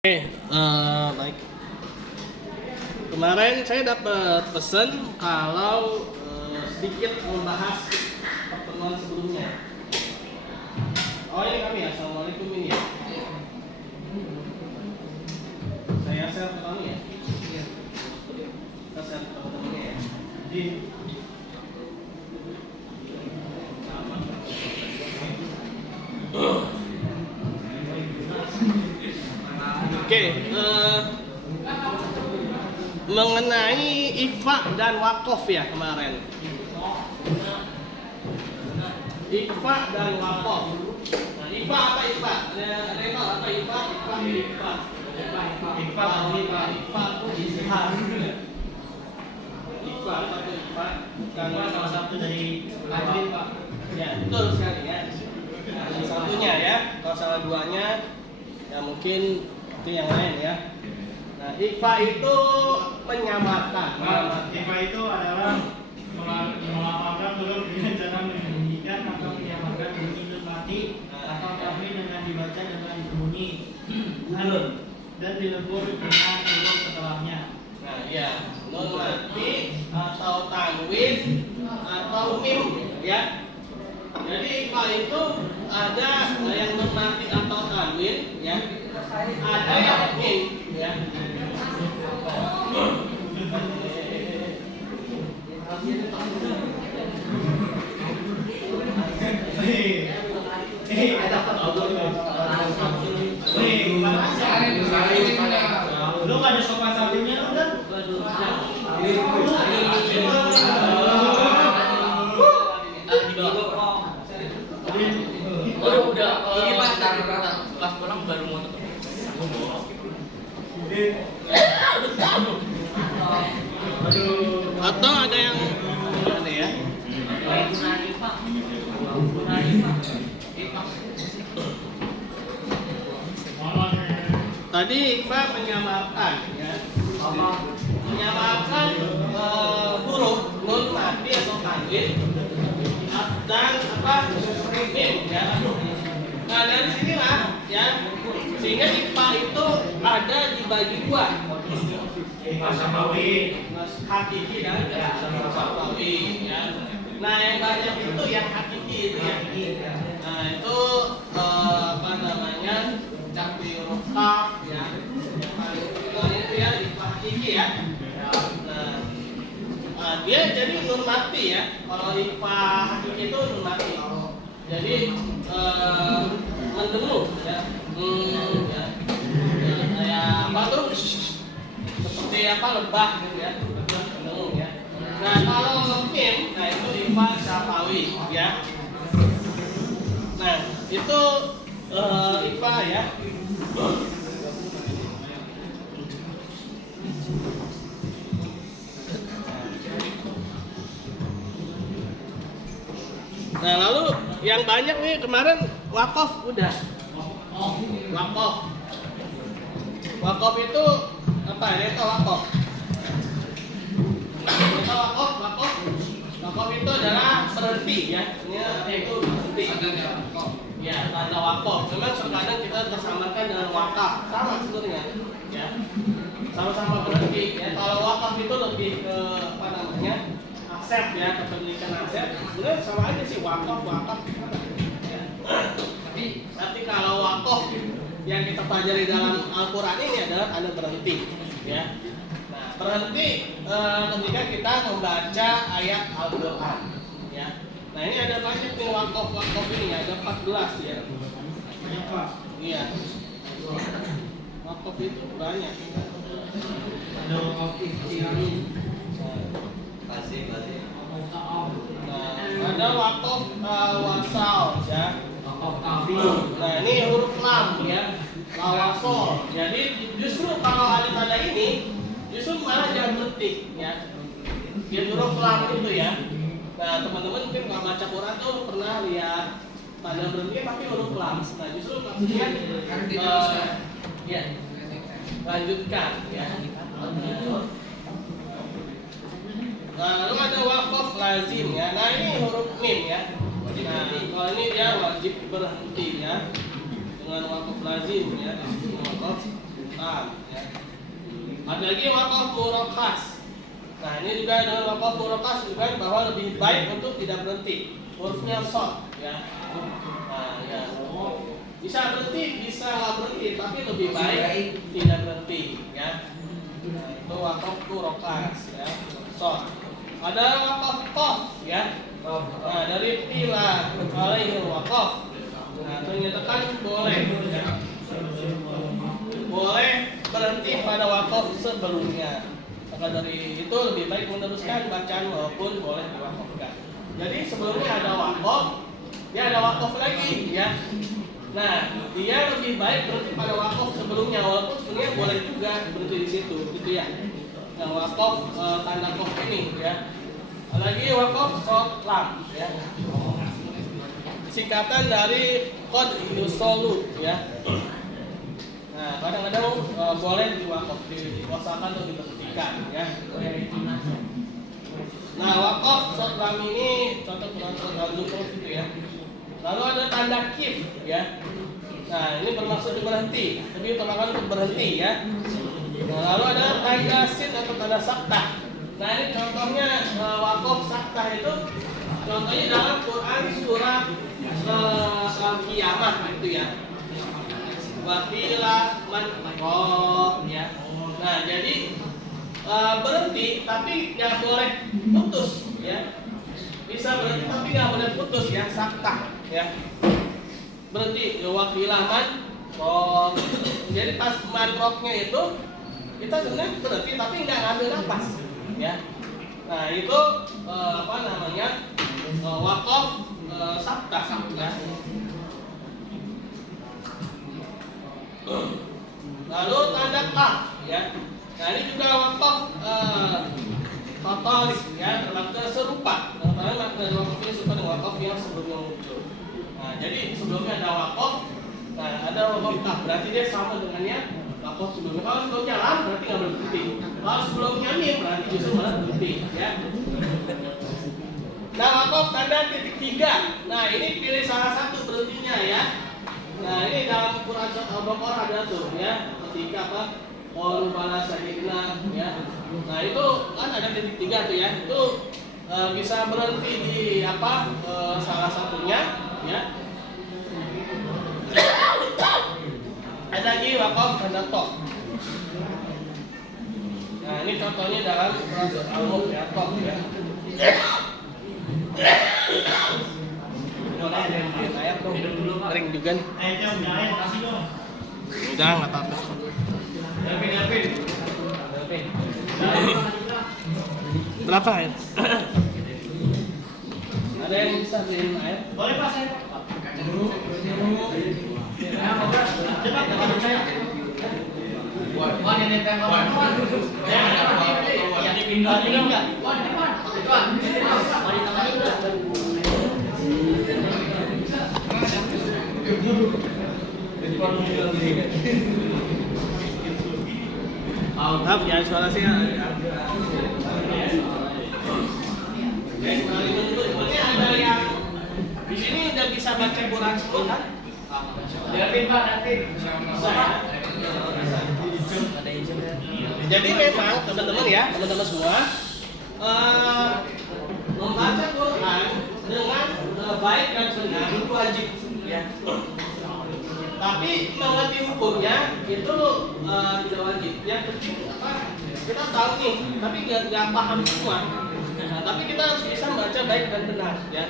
Baik. Kemarin saya dapat pesan kalau sedikit membahas pertemuan sebelumnya. Oh ini kami ya, assalamualaikum ini ya. Saya share ke kamu ya. Kita share ke teman-temannya ya. Oke, mengenai ikhfa dan wakaf ya kemarin. Ikhfa dan wakaf. Nah, ikhfa apa ikhfa? Ada yang tahu apa ikhfa? Ikhfa itu izhar. Ikhfa atau ikhfa karena salah satu dari hadis Pak. Ya, betul sekali ya. Salah satunya ya, kalau salah duanya ya mungkin itu yang lain ya. Nah, ikhfa itu menyamarkan. Ikhfa itu adalah melafalkan huruf dengan cara menyembunyikan atau menyamarkan bunyi nun mati atau tahmid dengan dibaca dengan bunyi nun dan dilebur dengan huruf setelahnya. Nah, ya, nun mati atau tanwin atau mim ya. Jadi ikhfa itu ada yang nun mati atau tanwin ya. Ada yang mim ya. Lu nggak ada sopan santunnya lu kan? Udah ini pas dari kelas pulang baru mau tutup. Atau ada yang ada ya. Tadi Iqbal menyamarkan ya. Menyamarkan huruf nun mati atau tanwin dan apa mim ya. Nah dari sinilah ya sehingga Iqbal itu ada dibagi dua. Hakiki dan safawi ya. Nah yang banyak itu yang hakiki itu ya. Nah itu apa namanya cakti rokaf ya. Itu ya hakiki ya. Nah dia jadi nun mati ya. Kalau ikhfa hakiki itu nun mati. Jadi mendengung ya. Ya. Kayak apa tuh? Seperti apa lebah gitu ya. Mendengung ya. Nah kalau mim, nah itu ikhfa syafawi ya. Nah itu ikhfa ya. Nah lalu yang banyak nih kemarin wakaf udah. Wakaf itu apa ya? Itu wakaf. Itu wakaf itu adalah berhenti ya. Ini itu berhenti. Ya, tanda wakaf. Memang terkadang kita tersamarkan dengan wakaf. Sama sebenarnya. Ya. Sama-sama berhenti. Ya, kalau wakaf itu lebih ke apa namanya? Aset ya, kepemilikan aset. Sebenarnya sama aja sih wakaf. Ya. Tapi kalau wakaf yang kita pelajari dalam Al-Quran ini adalah tanda berhenti. Ya. Nah, berhenti ketika kita membaca ayat Al-Quran. Ya. Nah ini ada banyak nih wakaf ini ada 14 ya. Banyak Pak. Iya. Wakaf itu banyak. Ada wakaf ikhtiari. Nah, ada wakaf wasal ya. Wakaf tafi. Nah ini huruf lam ya. Lawasol. Jadi justru kalau ada tanda ini justru malah jangan berhenti ya. Dia huruf lam itu ya. Nah teman-teman mungkin kalau baca Quran tuh pernah lihat tanda berhenti pakai huruf lam. Nah justru maksudnya ya lanjutkan ya. Nah lalu ada wakaf lazim ya. Nah ini huruf mim ya. Nah kalau ini dia wajib berhenti ya dengan wakaf lazim ya. Wakaf tam ya. Ada lagi wakaf murakas. Nah ini juga dengan wakaf murakas juga bahwa lebih baik untuk tidak berhenti. Hurufnya short ya. Nah ya. Bisa berhenti, bisa nggak berhenti, tapi lebih baik tidak berhenti ya. Nah, itu wakaf murakas ya. Short. Ada wakaf qaf ya. Nah dari pila alaihi wakaf. Nah ternyatakan boleh ya. Boleh berhenti pada wakaf sebelumnya. Maka dari itu lebih baik meneruskan bacaan walaupun boleh diwakafkan. Jadi sebelumnya ada wakaf, dia ada wakaf lagi ya. Nah, dia lebih baik berhenti pada wakaf sebelumnya walaupun sebenarnya boleh juga berhenti di situ, gitu ya. Nah, wakaf tanda qaf ini ya. Lagi wakaf short lam ya. Singkatan dari qad yusolu ya. Nah, kadang-kadang boleh dikuasakan atau diberhentikan ya. Nah, wakaf short lam ini contoh Quran surat Al-Zukhruf gitu ya. Lalu ada tanda kif ya. Nah, ini bermaksud berhenti, lebih utamakan untuk berhenti ya. Nah, lalu ada tanda sin atau tanda saktah. Nah, ini contohnya wakaf saktah itu contohnya dalam Quran surat Al-Qiyamah itu ya. Wakila man ya. Nah, jadi berhenti tapi nggak boleh putus ya. Bisa berhenti tapi nggak boleh putus ya, saktah ya. Berhenti wakila man jadi pas manroknya itu kita sebenarnya berhenti tapi nggak ngambil nafas ya. Nah itu apa namanya wakaf saktah ya. Lalu tanda kaf ya. Nah ini juga wakaf totalis ya, bermakna serupa. Karena makna wakaf ini serupa dengan wakaf yang sebelumnya muncul. Nah jadi sebelumnya ada wakaf, nah ada wakaf kaf, berarti dia sama dengannya wakaf sebelumnya. Kalau sebelumnya lam berarti nggak berhenti. Kalau sebelumnya mim berarti justru malah berhenti ya. Nah wakaf tanda titik 3. Nah ini pilih salah satu berhentinya ya. Nah ini dalam Quran Al-Baqarah ada tuh ya, ketika apa qalu bala syahidna ya. Nah itu kan ada titik 3 tuh ya. Itu bisa berhenti di apa salah satunya ya. Ada lagi wakaf tanda tok. Nah ini contohnya dalam Quran Al-Mulk ya, tok ya. Boleh ada yang beli ayam dong, kering juga nih. Ayamnya udah ayam, kasih dong. Udah nggak apa-apa. Dapin. Berapa air? Ada yang bisa beliin air? Boleh Pak saya. Cepat saya. Wan ini tembak. Wan. Ya, Yang dipindah enggak? Wan, Wan. Wan. Wan di tengah juga. Maaf ya suara saya. Sebenarnya ada yang di sini udah bisa baca Quran sepuluh kan? Dapin Pak, dapin. Jadi memang teman-teman ya, teman-teman semua membaca Quran dengan baik dan benar itu wajib ya. Tapi mengerti hukumnya itu tidak wajib ya. Kita tahu nih, tapi nggak paham semua. Nah, tapi kita harus bisa membaca baik dan benar ya.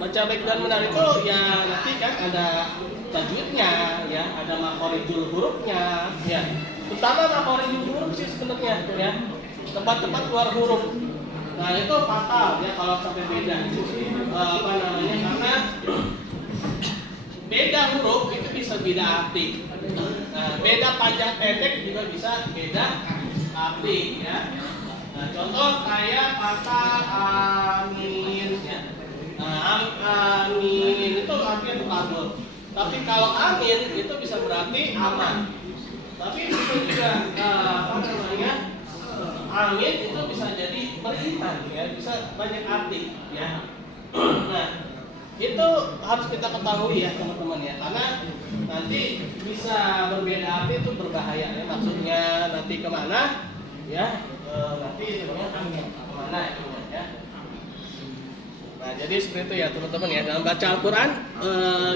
Baca baik dan benar itu ya nanti kan ada tajwidnya ya, ada makhorijul hurufnya ya. Terutama makhorijul huruf sih sebenarnya ya. Tempat-tempat keluar huruf. Nah itu fatal ya kalau sampai beda. Apa namanya? Karena beda huruf itu bisa beda arti. Nah, beda panjang pendek juga bisa beda arti ya. Nah, contoh kayak kata amin ya. Nah, amin itu artinya terkabul. Tapi kalau amin itu bisa berarti aman. Tapi bisa juga apa namanya? Amin itu bisa jadi beriman ya, bisa banyak arti ya. Nah, Itu harus kita ketahui ya teman-teman ya, karena nanti bisa berbeda arti, itu berbahaya ya. Maksudnya nanti kemana ya, nanti sebenarnya kemana ya. Nah jadi seperti itu ya teman-teman ya, dalam baca Al-Quran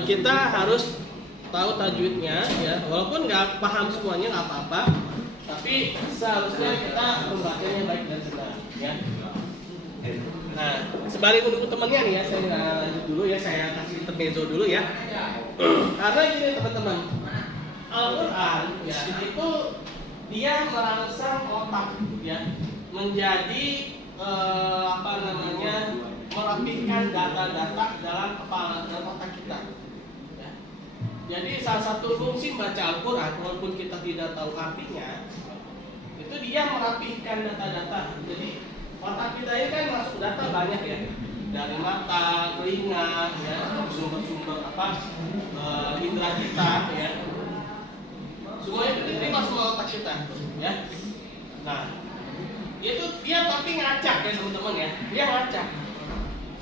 kita harus tahu tajwidnya ya, walaupun nggak paham semuanya nggak apa-apa, tapi seharusnya kita membacanya baik dan benar ya. Nah, sebalik menunggu temannya nih ya, saya lanjut dulu ya, saya kasih intermezzo dulu ya. Karena gini teman-teman, Al-Quran ya itu dia merangsang otak ya, menjadi merapihkan data-data dalam kepala dan otak kita. Ya. Jadi salah satu fungsi baca Al-Quran, walaupun kita tidak tahu artinya, itu dia merapihkan data-data. Jadi otak kita ini kan masuk data banyak ya, dari mata, telinga, ya, sumber-sumber indera kita ya. Semuanya itu diterima semua otak kita ya. Nah, itu dia tapi ngacak ya teman-teman ya, dia ngacak.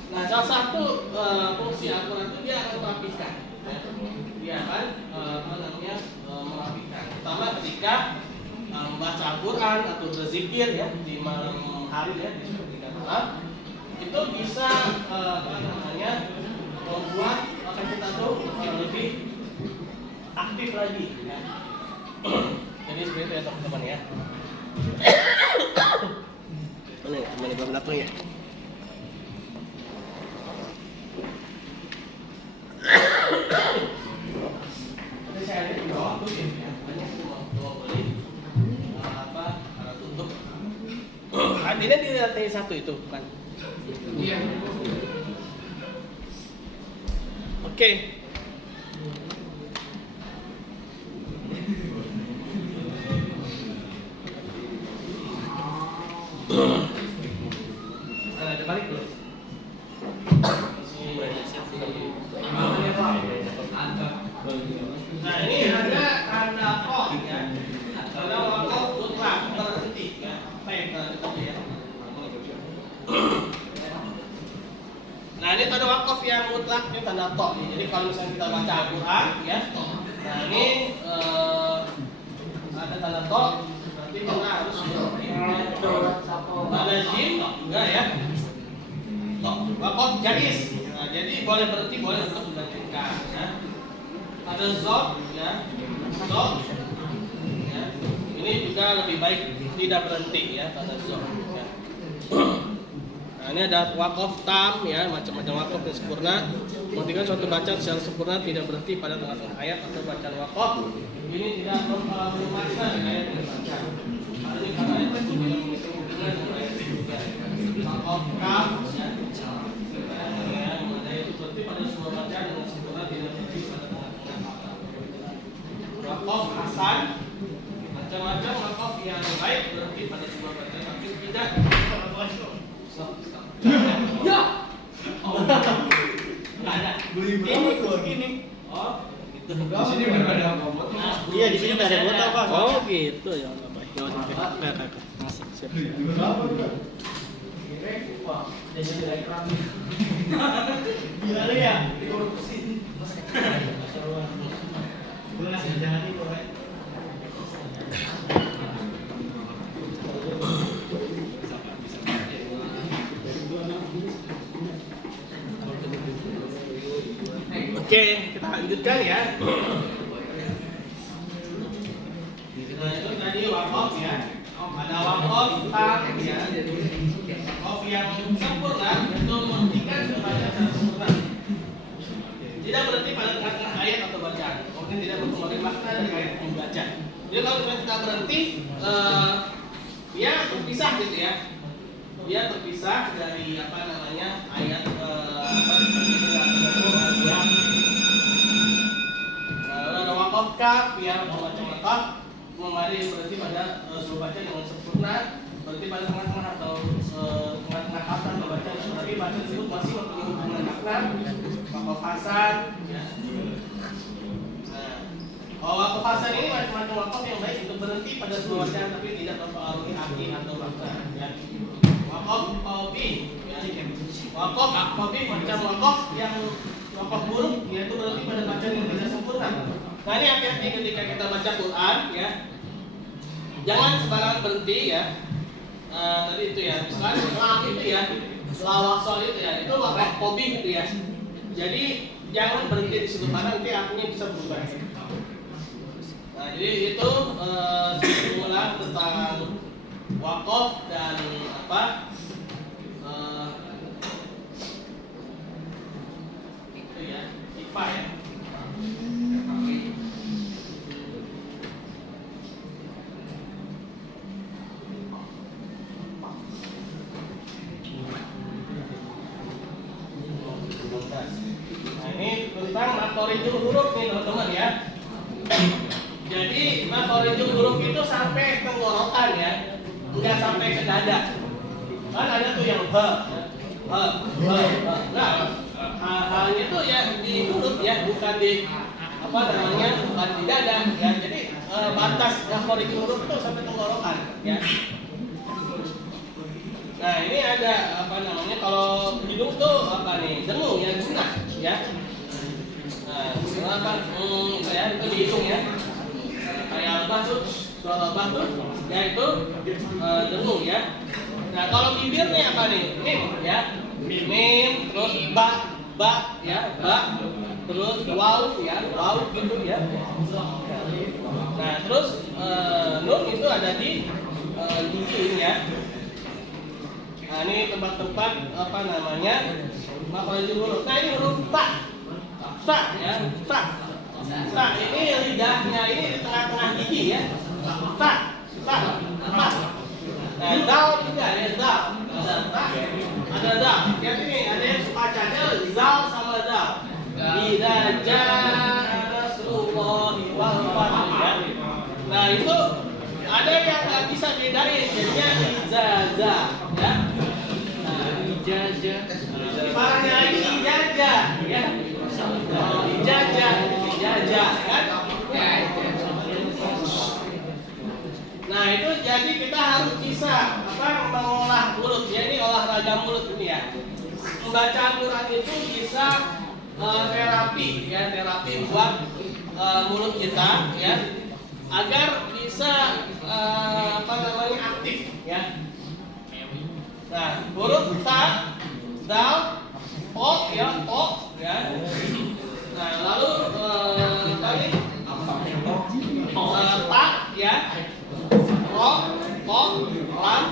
Nah, salah satu fungsi Al-Quran itu dia akan merapihkan ya. Dia akan merapihkan, terutama ketika membaca Al-Quran atau berzikir ya di malam hari ya, di sepertiga malam, itu bisa membuat otak kita tuh lebih aktif lagi ya. Jadi seperti itu ya teman-teman ya. Mana ya, teman belum datang ya. Tadi saya lihat di bawah tuh ya, banyak mau beli tutup. Adanya di lantai 1 itu bukan? Iya. Oke. Ada balik dulu. Nah ini ada tanda kok ya. Tanda wakaf mutlak berhenti ya. Apa yang tadi ya? Nah ini tanda wakaf yang mutlak, ini tanda kok. Jadi kalau misalnya kita baca Al-Quran ya, nah ini ada tanda kok. Nanti kita harus ada jim enggak ya? Wakaf jais. Nah, jadi boleh berhenti, boleh untuk dilanjutkan ya. Ada zot ya. Zot ya. Ini juga lebih baik tidak berhenti ya, tanda zot ya. Nah, ini ada wakaf tam ya, macam-macam wakaf yang sempurna. Menghentikan suatu bacaan secara sempurna, tidak berhenti pada tengah-tengah ayat atau bacaan wakaf. Ini tidak bermakna ayat yang dibaca. Ini karena ayat itu tidak memiliki hubungan dengan ayat juga. Wakaf kam ya. Berarti pada semua bacaan dengan sempurna, tidak berhenti pada tengah-tengah. Wakaf hasan, macam-macam wakaf yang baik berhenti pada semua bacaan, tapi tidak. Ya. Oh. Enggak ada. Beli berapa ini? Oh, gitu. Di sini enggak ada botol. Iya, di sini enggak ada botol, Pak. Oh, gitu ya, enggak baik. Ya udah, kakak. Masuk, siap. Berapa, Pak? Wah, jadi ekran. Gila ya? Dikorupsi. Boleh, jangan itu, Pak. Oke, kita lanjutkan ya. Nah, itu tadi wakaf ya. Ada wakaf tam ya. Wakaf yang sempurna itu menghentikan bacaan secara sempurna. Tidak berhenti pada tengah-tengah ayat atau bacaan. Kemudian tidak berkembang makna dari ayat yang dibaca. Jadi kalau kita berhenti, dia terpisah gitu ya. Dia terpisah dari ayat ada wakaf kaf ya, membaca wakaf mengari berarti pada suruh baca dengan sempurna, berarti pada tengah-tengah atau tengah-tengah kata membaca, tapi baca tersebut masih mempunyai hubungan makna. Wakaf hasan ya. Nah, wakaf hasan ini macam-macam wakaf yang baik untuk berhenti pada sebuah bacaan tapi tidak mempengaruhi arti atau makna ya. Wakaf qalbi ya. Wakof, tapi macam wakof yang wakof huruf, yaitu berarti pada bacaan yang tidak sempurna. Nah ini hati-hati ketika kita baca Quran ya, jangan sembarangan berhenti ya. Tadi itu ya, misalnya lam itu ya, lawasol itu ya, itu wakof kobi itu ya. Jadi jangan berhenti di situ karena nanti artinya bisa berubah. Nah jadi itu simpulan tentang wakof dan apa? Itu ya, IPA ya. Nah ini tentang makhorijul huruf nih teman-teman ya. Jadi makhorijul huruf itu sampai tenggorokan ya, enggak sampai ke dada. Kan ada tuh yang Nah, halnya tuh ya di mulut ya, bukan di apa namanya, bukan di dada ya. Jadi batas makhorijul huruf itu sampai tenggorokan ya. Nah ini ada apa namanya, kalau hidung tuh apa nih, dengung ya, gunnah ya. Nah apa itu ya, itu dihitung ya. Kayak apa tuh, suara apa tuh ya, itu dengung ya. Nah kalau bibir nih apa nih, mim ya, mim, terus ba ya, ba, terus waw ya, waw gitu ya. Nah terus nun itu ada di gigi ya. Nah ini tempat-tempat apa namanya makhorijul huruf. Nah ini huruf ta ya, ta ini lidahnya ini di tengah-tengah gigi ya. Ta. Nah dal juga ya, dal. Ada ta, ada dal. Jadi ini ada yang bacanya zal sama dal. Idza jaa nasrullahi wal fath ya. Nah itu ada yang nggak bisa bedain, jadinya ijazah ya. Nah, ijazah. Parahnya lagi ijazah ya. Ijazah kan? Nah itu jadi kita harus bisa apa, mengolah mulut ya, ini olahraga mulut ini ya. Membaca Quran itu bisa terapi ya, terapi buat mulut kita ya, agar bisa apa namanya, aktif ya. Nah huruf ta, dal, o ya, nah lalu tadi ta ya, ro, ko, lam,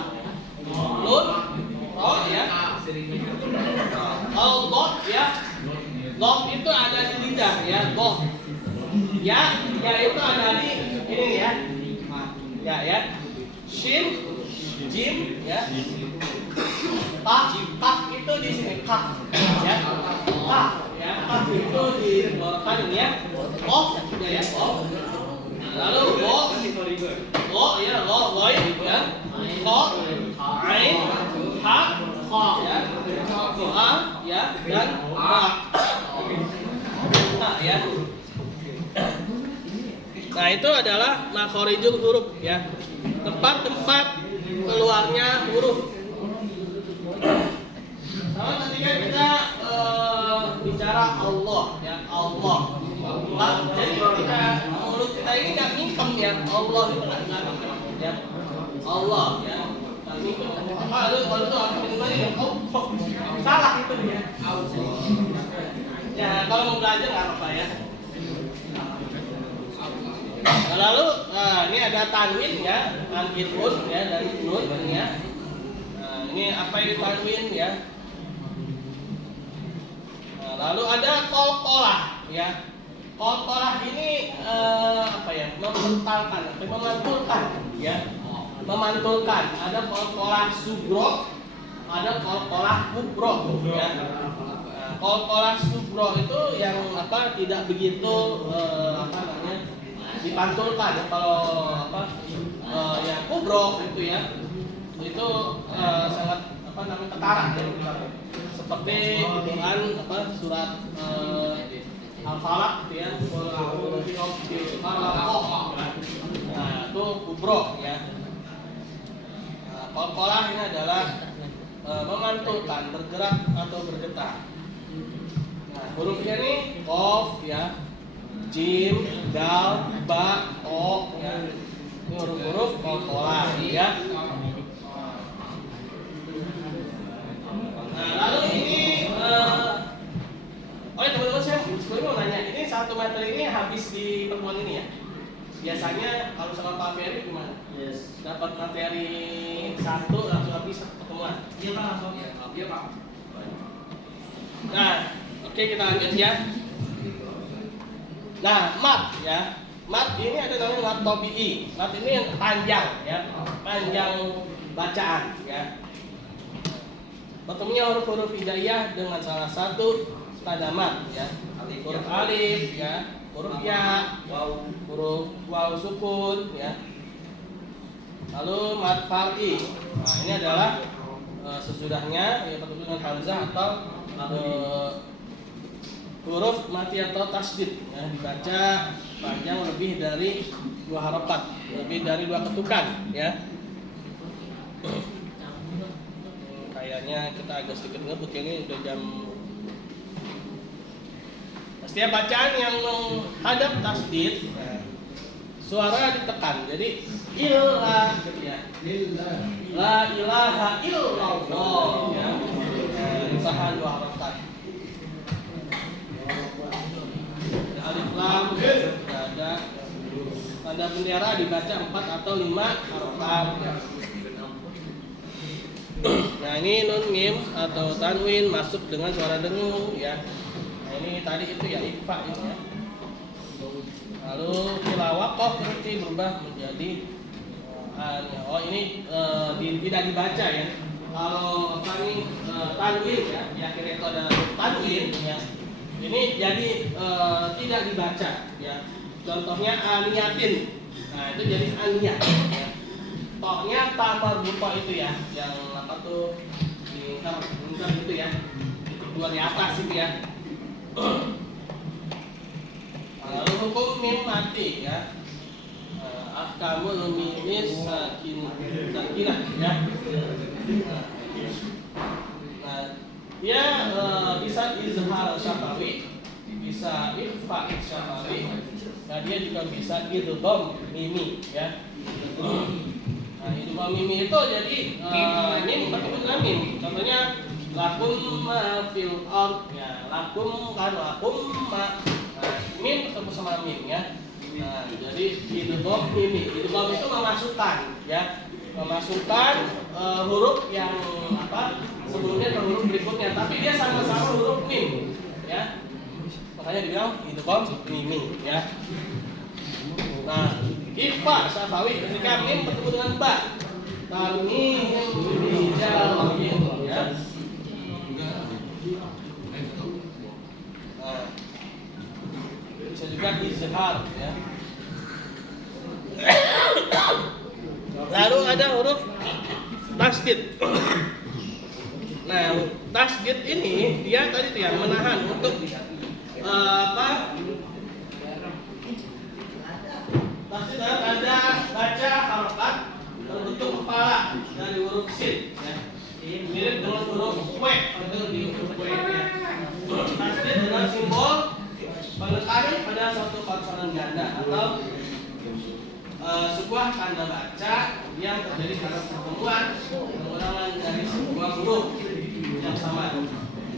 nun, ro ya. Kalau dot ya, dot itu ada di lidah ya, dot. Ya itu ada di ini ya. Shin, jim ya. Kaf itu di sini, kaf ya. Kaf ya, kaf itu di tenggorokan ini ya. Qaf ya, qaf. Lalu go ya, loy ya. Ko, ain, ha, kha ya. A ya, dan ba ya. Nah itu adalah makhorijul huruf ya, tempat-tempat keluarnya huruf. Sama ketika kita bicara Allah ya, Allah. Nah, jadi ketika mulut kita ini nggak mingkem ya, Allah itu nggak mingkem ya, Allah ya. Kalau itu apa ya? Salah itu dia. Ya kalau mau belajar nggak apa ya. Nah, lalu ini ada tanwin ya, tanwin ya, dari nun ya. Nah, ini apa itu tanwin ya? Nah, lalu ada qalqalah ya. Qalqalah ini apa ya? Mementalkan, memantulkan ya. Memantulkan. Ada qalqalah sugro, ada qalqalah kubro ya. Qalqalah sugro itu yang apa, tidak begitu apa namanya, dipantulkan. Kalau apa ya kubro itu ya, itu sangat apa namanya, ketara ya, seperti Quran apa, surat Al-Falaq gitu ya, nah itu kubro ya. Qalqalah ini adalah memantulkan, bergerak atau bergetar. Nah, hurufnya nih qaf ya, jim, dal, ba, o ya. Ini huruf-huruf qalqalah ya. Nah, lalu ini oh ya teman-teman, saya sebelumnya mau nanya, ini satu materi ini habis di pertemuan ini ya? Biasanya kalau sama Pak Ferry gimana? Yes. Dapat materi satu langsung habis pertemuan? Iya Pak, langsung. Iya Pak. Nah, oke kita lanjut ya. Nah, mat ya. Mat ini ada namanya mat tabi'i. Mat ini yang panjang ya, panjang bacaan ya. Bertemunya huruf-huruf hijaiyah dengan salah satu tanda mat ya. Huruf alif ya, huruf ya, huruf waw sukun ya. Lalu mat far'i. Nah, ini adalah sesudahnya ya bertemu dengan hamzah atau huruf mati atau tasdid ya, dibaca panjang lebih dari 2 harakat, lebih dari 2 ketukan ya. Kayaknya kita agak sedikit ngebut ya, ini udah jam. Setiap bacaan yang menghadap tasdid ya, suara ditekan, jadi ilah gitu ya. La ilaha illallah ya. Ditahan 2 harakat. Alif lam ada tanda bendera dibaca 4 atau 5 harakat. Nah, ini nun mim atau tanwin masuk dengan suara dengung ya. Nah, ini tadi itu ya ikhfa ini ya. Lalu tilawah qaf berarti berubah menjadi oh ini tidak dibaca ya. Kalau apa nih tanwin ya, di akhirnya itu ada tanwin ya. Ini jadi tidak dibaca ya. Contohnya aniyatin. Nah, itu jadi aniyat ya. Toknya tamar buka itu ya, yang apa tuh lingkar itu ya, dua di atas itu ya. Lalu hukum mim mati ya. Ahkamul mimis sakinah ya. Nah, dia bisa izhar syafawi, bisa ikhfa syafawi. Nah, dia juga bisa idgham mimi ya. Nah, idgham mimi itu jadi mim bertemu dengan mim. Contohnya lakum ma fil ard ya, lakum kan lakum ma. Nah, mim ketemu sama mim ya. Nah, jadi idgham mimi. Idgham itu memasukkan ya. Memasukkan huruf yang apa? Sebelumnya ke huruf berikutnya, tapi dia sama-sama huruf mim ya. Makanya dibilang idgham mimi ya. Nah, ikhfa syafawi ketika mim bertemu dengan ba. Tanwin bijalin ya. Nah, bisa juga izhar ya. Lalu ada huruf tasdid. Nah, tasdid ini dia tadi tuh yang menahan untuk apa? Tasdid ada baca harokat berbentuk kepala dari huruf sin ya. Mirip dengan huruf w itu di huruf w ya. Tasdid adalah simbol penekanan pada suatu konsonan ganda atau sebuah tanda baca yang terjadi karena pertemuan pengulangan dari sebuah huruf yang sama.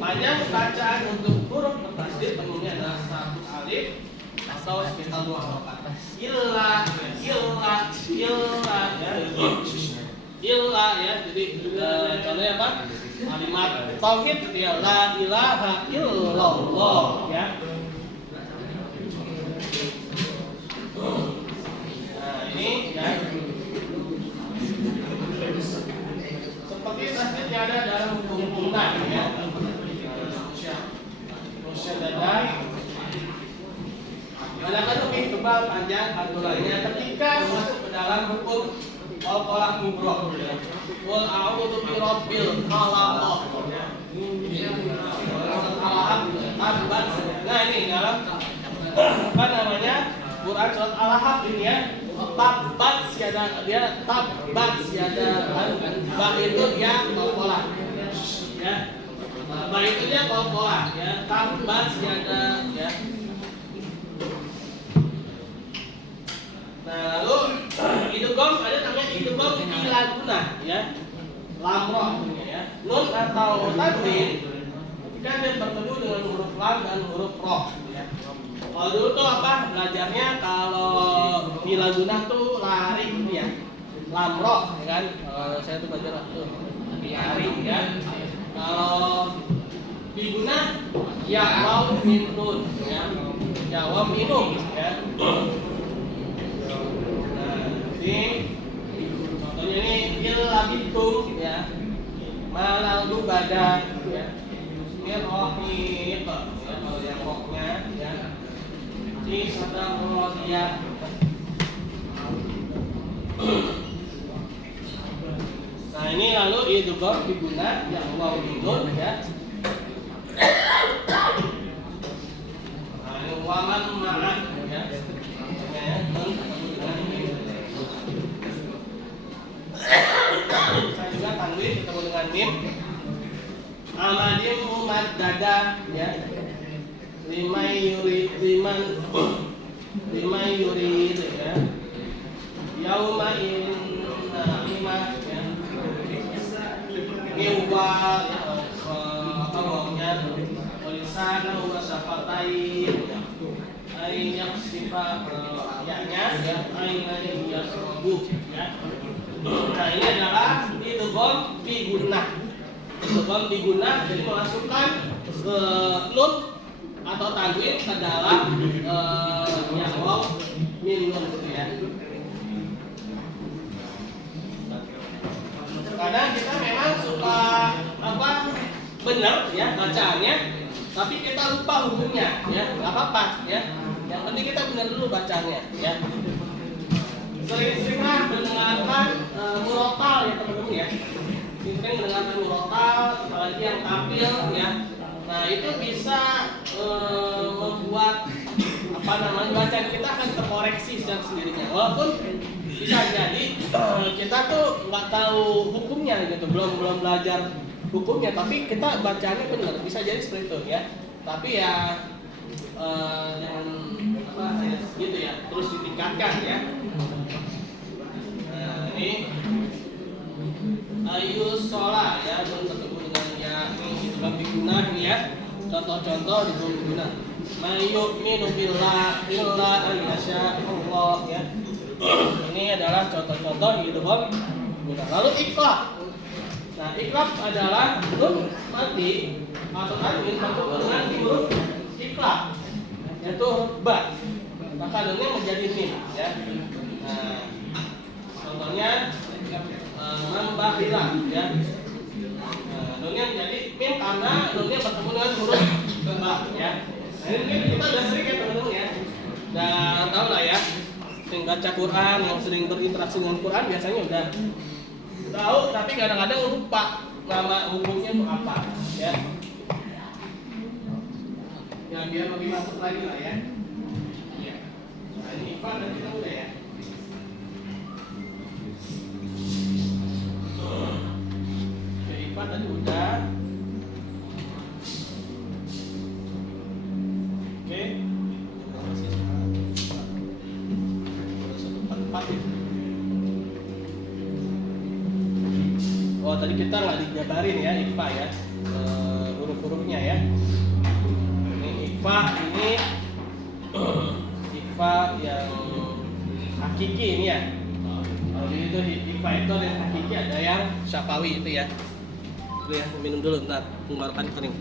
Panjang bacaan untuk huruf bertasdid umumnya adalah 1 alif atau sekitar 2 harakat. Illa ya. Jadi contohnya apa? Kalimat tauhid ya, la ilaha illallah ya. Ini ya. Seperti tasdidnya ada dalam hukum ya. Rusia dadai. Manakah lebih tebal panjang aturannya ketika masuk ke dalam hukum qalqalah mubrok. Wal a'udzu bi rabbil falaq. Nah, ini dalam apa namanya? Quran surat Al-Ahqaf ini ya. Tabat siada dia tabat siada ba itu ya qalqalah. ya. Ba itu dia kokoah ya, tambah siada ya. Nah, lalu idgham ada namanya idgham ilaguna ya. Lamroh ya. Nun atau tanwin jika dia bertemu dengan huruf lam dan huruf roh ya. Kalau dulu tuh apa belajarnya kalau ilaguna tuh lari gitu ya. Lamroh ya kan. Saya tuh belajar tuh lari ya. Kalau diguna ya waw min nun ya. Ya waw minum ya. Ini contohnya ini ilabitum ya, malalu badan ya, ini rohit ya kalau yang rohnya ya, ini sedang rohia. Nah ini lalu idgham diguna yang waw minun ya. Nah ini waman ma'an ya. Saya juga tanwin ketemu dengan mim. Amadim umat dada ya. Limai yuri ya. Yauma imah ya. Ngewa apa ngomongnya? Tulisan wa syafatain ya. Yang sifat ayatnya ya. Ayatnya yasrobu ya. Nah ini adalah idgham fi gunnah. Idgham fi gunnah jadi memasukkan nun atau tanwin ke dalam yang waw min nun gitu ya. Karena kita memang suka apa benar ya bacaannya, tapi kita lupa hukumnya ya. Nggak apa-apa ya. Yang penting kita benar dulu bacaannya ya. Sering-seringlah mendengarkan murotal ya teman-teman ya. Sering mendengarkan murotal, apalagi yang tampil ya. Nah itu bisa membuat apa namanya bacaan kita akan terkoreksi secara sendirinya. Walaupun bisa jadi kita tuh nggak tahu hukumnya gitu, belum belajar hukumnya, tapi kita bacaannya benar. Bisa jadi seperti itu ya. Tapi ya jangan apa ya, gitu ya, terus ditingkatkan ya. Nah, ini ayu sholat ya, belum ketemu dengan ya itu kan diguna ya. Contoh-contoh di belum diguna. Mayu minu billah illa an yasha Allah ya. Ini adalah contoh-contoh idgham guna. Lalu iqlab. Nah, iqlab adalah nun mati atau tanwin bertemu dengan huruf iqlab yaitu huruf ba. Maka nunnya menjadi mim ya. Nah, contohnya membahila ya. Nah, nunnya menjadi mim karena nunnya bertemu dengan huruf ba ya. Nah, ini kita udah sering ya teman-teman ya. Dan tahu lah ya, sering baca Quran, yang sering berinteraksi dengan Quran biasanya udah tahu, tapi kadang-kadang lupa nama hukumnya itu apa ya. Ya biar lebih masuk lagi lah ya. Nah ini IPA dan kita udah ya. Oke, IPA tadi udah. Oke. Oh tadi kita nggak dijabarin ya IPA ya, huruf-hurufnya ya. Ini IPA ini IPA yang hakiki ini ya. Kalau itu IPA itu ada yang hakiki, ada yang syafawi itu ya. Itu ya, minum dulu bentar, mengeluarkan kering.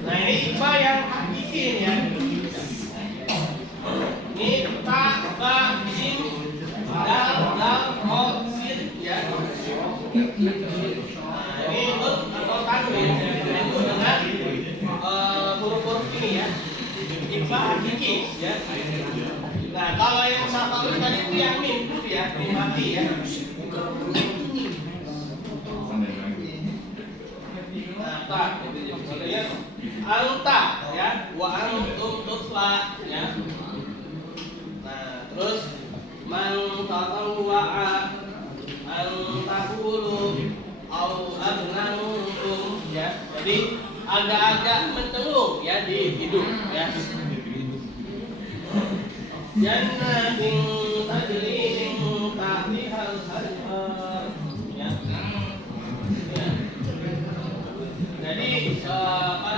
Nah ini IPA yang hakiki ini ya. Ini ta, ba, jim, dal, ro, sin ya. Nah ini nun atau tanwin itu dengan huruf-huruf ini ya. IPA hakiki ya. Nah kalau yang syafawi tadi itu yang mim itu ya, mim mati ya. Nah, tak, modelnya anta ya, wa antum tutla ya. Nah, terus man tatawwa'a an taqulu au adnantum ya. Jadi agak-agak mendengung ya di hidung ya. Jannatin tajri min tahtihal anhar ya. Ya. Jadi apa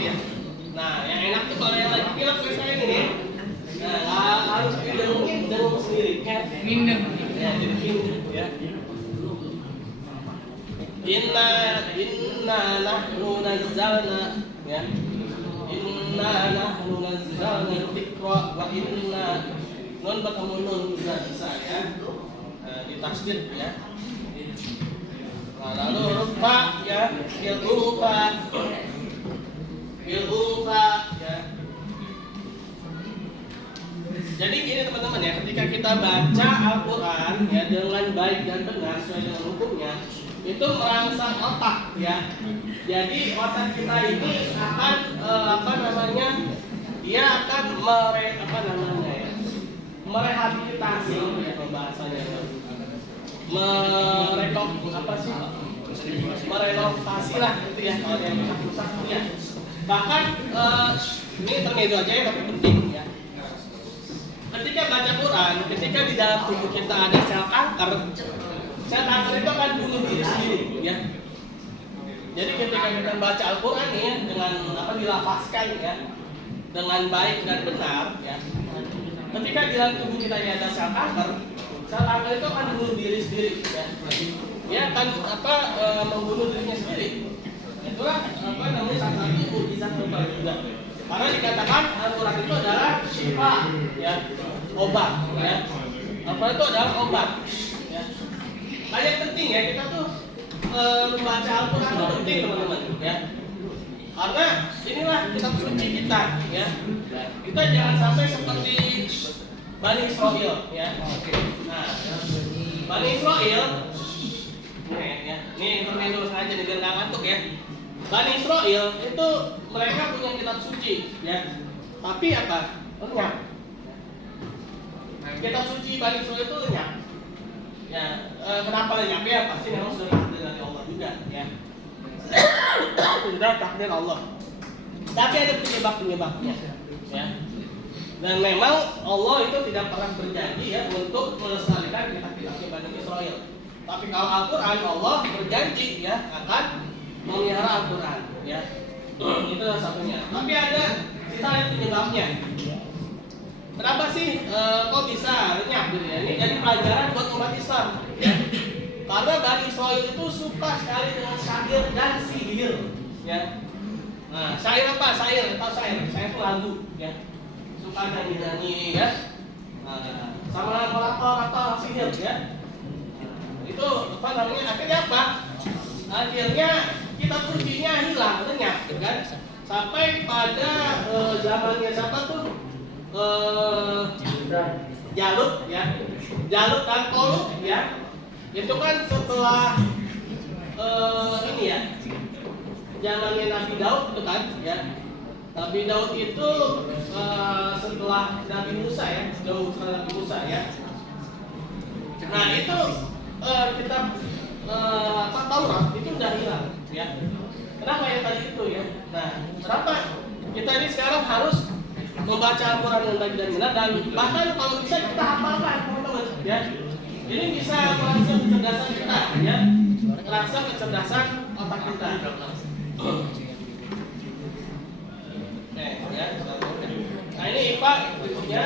ya. Nah, yang enak tuh kalau yang lagi pilek misalnya ini. Nah, harus didengungin sendiri kan. Minum. Ya, jadi minum ya. Inna nahnu nazzalna ya. Inna nahnu nazzalna dzikra wa inna nun bertemu nun juga bisa ya. Ditasdid ya. Nah, lalu rufa ya, bil ufa ya. Jadi gini teman-teman ya, ketika kita baca Al-Quran ya dengan baik dan benar sesuai dengan hukumnya, itu merangsang otak ya. Jadi otak kita ini akan dia akan merehabilitasi ya pembahasannya. Merenovasi lah gitu ya kalau yang rusak ya. Bahkan ini termezo aja ya tapi penting ya. Ketika baca Quran, ketika di dalam tubuh kita ada sel kanker itu akan bunuh diri sendiri ya. Jadi ketika kita baca Al-Quran ya dengan dilafazkan ya dengan baik dan benar ya. Ketika di dalam tubuh kita ini ada sel kanker itu akan bunuh diri sendiri ya. Dia akan membunuh dirinya sendiri. Itulah namanya salah satu mukjizat Al-Quran juga. Karena dikatakan Al-Quran itu adalah syifa ya, obat ya. Al-Quran itu adalah obat ya. Nah, yang penting ya kita tuh membaca Al-Quran itu penting teman-teman ya. Karena inilah kitab suci kita ya. Kita jangan sampai seperti Bani Israel ya. Nah, Bani Israel ini intermezzo saja nih biar nggak ngantuk ya. Bani Israel itu mereka punya kitab suci ya. Tapi apa? Lenyap. Kitab suci Bani Israel itu lenyap. Ya, kenapa lenyap ya? Pasti memang sudah takdir dari Allah juga ya. Sudah takdir Allah. Tapi ada penyebab-penyebabnya ya. Dan memang Allah itu tidak pernah berjanji ya untuk melestarikan kitab-kitabnya Bani Israel. Tapi kalau Al-Quran Allah berjanji ya akan memelihara Al-Quran ya. Itu salah satunya. Tapi ada kita lihat penyebabnya. Kenapa sih kok bisa lenyap gitu ya? Ini jadi pelajaran buat umat Islam ya. Karena Bani Israil itu suka sekali dengan syair dan sihir ya. Nah, syair apa? Syair itu lagu ya. Suka nyanyi ya. Nah, sama atau sihir ya. Itu akhirnya apa? Akhirnya kitab sucinya hilang, lenyap kan? Sampai pada zamannya siapa tuh? Jalut ya. Jalut dan Tolut ya. Itu kan setelah ini ya. Zamannya Nabi Daud itu kan ya. Nabi Daud itu setelah Nabi Musa ya, jauh setelah Nabi Musa ya. Nah, itu kitab Taurat itu udah hilang ya. Kenapa ya tadi itu ya? Nah, kenapa kita ini sekarang harus membaca Al-Quran dengan baik dan benar dan bahkan kalau bisa kita hafalkan teman-teman ya. Ini bisa merangsang kecerdasan kita ya. Merangsang kecerdasan otak kita. Ya. Nah, ini IPA berikutnya.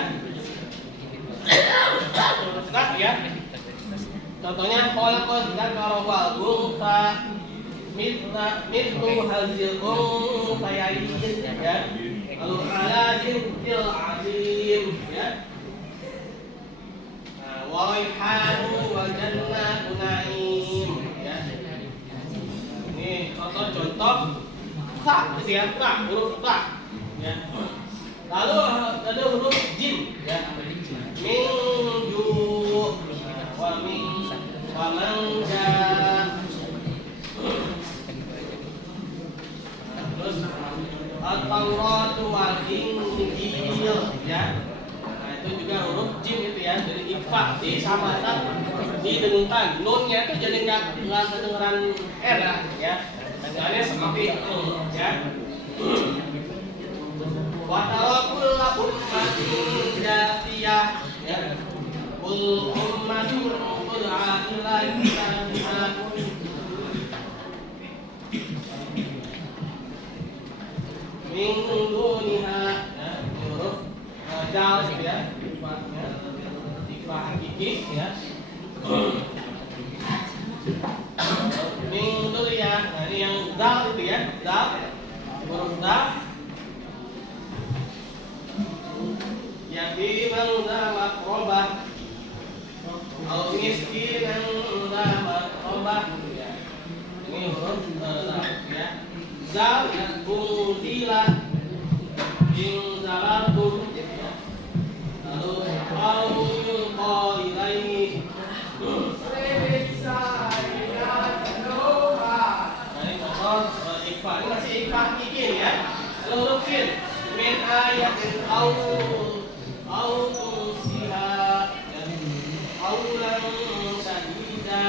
Nah, ya. Contohnya kholaqad dzakara wal unsa mitlu hazil unsayain ya. Lalu alajin fil azim ya. Wa rayhanu wa jannatu na'im ya. Ini contoh ta gitu ya, ta huruf ta ya. Lalu ada huruf jim ya. Min ju wa min wa mangga. Terus Taurat wal Injil ya. Nah, itu juga huruf jim itu ya. Jadi ikhfa disamakan, didengungkan. Nunnya itu jadi nggak kedengeran R ya. Misalnya seperti itu ya. Wa tarakul ummatin jatiyah ya. Kul ummatun tud'a ila ilahiha min duniha ya, huruf dal gitu ya, ikhfa hakiki ya. Min duniha, nah ini yang dal itu ya, dal huruf dal. Yatiman dha maqrabah atau miskinan dha maqrabah ya. Ini huruf dal ya. Zal unzila inzalatum lalu au yulqa ilaihi. Nah ini contoh ikhfa. Ini masih ikhfa hakiki ya. Huruf fin min ayatin au tunsiha aulan sadida.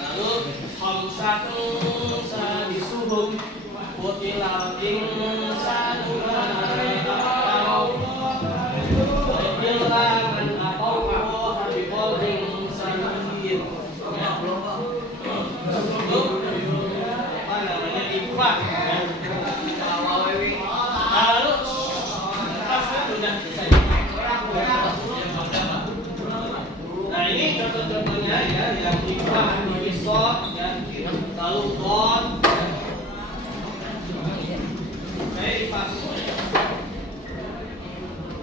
Lalu khamsatun sadisuhum Kutilal insanu ma aktaru illa man atallaha biqalbin salim. Itu apa namanya ikhfa ya. Lalu pasnya sudah selesai. Nah ini contoh-contohnya ya yang ikhfa di shad ya, lalu dhad. Baik, Pak.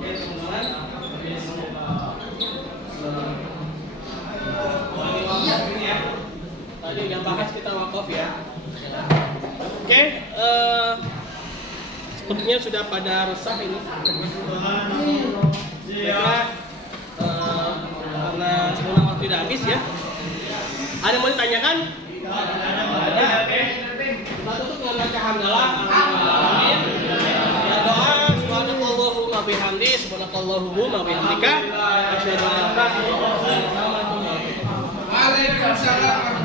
Ya, teman-teman. Ini ya. Tadi udah bahas kita wakaf ya. Oke, sepertinya sudah pada resah ini. Baiklah, karena sebelum waktu tidak habis ya. Ada yang mau ditanyakan? Ada. Oke. Kita tutup dengan baca hamdalah. Amin. Ya doa subhanakallahumma bihamdi subhanakallahumma bihamdika asyhadu an la ilaha illa anta astaghfiruka wa atubu ilaik. Waalaikumsalam.